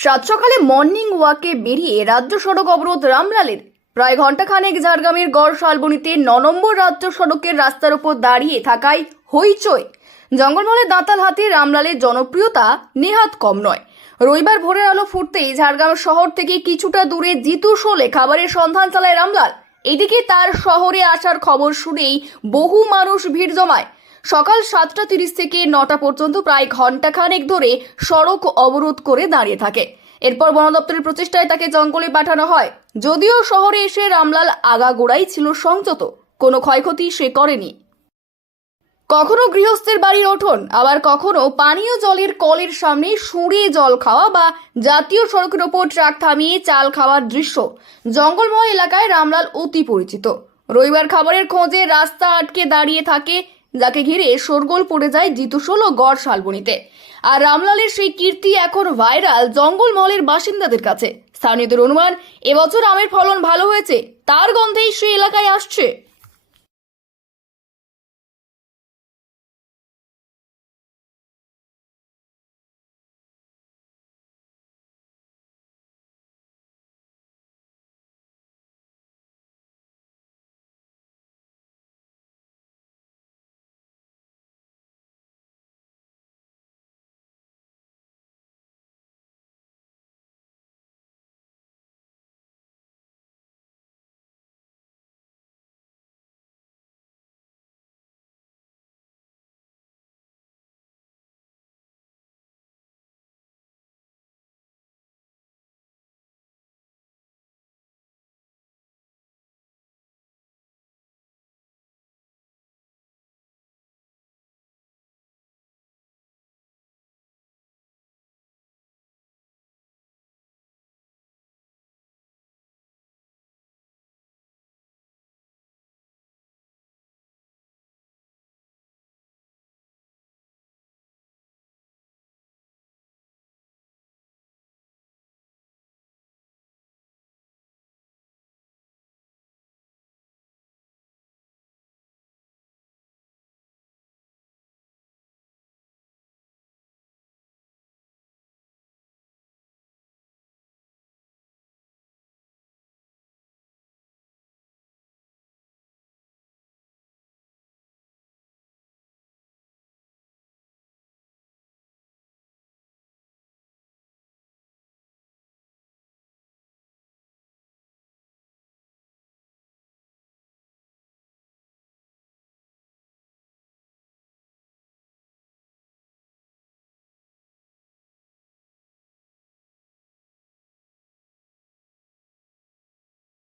সাত সকালে মর্নিং ওয়াকে বেরিয়ে রাজ্য সড়ক অবরোধ রামলালের। প্রায় ঘন্টাখানেক ঝাড়গ্রামের গড় শালবনিতে ন নম্বর রাজ্য সড়কের রাস্তার উপর দাঁড়িয়ে থাকায় হইচই। জঙ্গলমহলে দাঁতাল হাতে রামলালের জনপ্রিয়তা নেহাত কম নয়। রবিবার ভোরের আলো ফুটতেই ঝাড়গ্রাম শহর থেকে কিছুটা দূরে জিতু শোলে খাবারের সন্ধান চালায় রামলাল। এদিকে তার শহরে আসার খবর শুনেই বহু মানুষ ভিড় জমায়। সকাল সাতটা তিরিশ থেকে নটা পর্যন্ত প্রায় ঘন্টাখানেক ধরে সড়ক অবরোধ করে দাঁড়িয়ে থাকে। এরপর বন দপ্তরের প্রচেষ্টায় তাকে জঙ্গলে পাঠানো হয়। যদিও শহরে এসে রামলাল আগাগোড়াই ছিল সংযত। কোনো ক্ষয়ক্ষতি সে করেনি। কখনো গৃহস্থের বাড়ির ওঠোন, আবার কখনো পানীয় জলের কলের সামনে সুরে জল খাওয়া বা জাতীয় সড়কের ওপর ট্রাক থামিয়ে চাল খাওয়ার দৃশ্য। জঙ্গলময় এলাকায় রামলাল অতি পরিচিত। রবিবার খাবারের খোঁজে রাস্তা আটকে দাঁড়িয়ে থাকে, যাকে ঘিরে শোরগোল পড়ে যায় জিতুশোল ও গড় শালবনিতে। আর রামলালের সেই কীর্তি এখন ভাইরাল জঙ্গলমহলের বাসিন্দাদের কাছে। স্থানীয়দের অনুমান, এবছর আমের ফলন ভালো হয়েছে, তার গন্ধেই সে এলাকায় আসছে।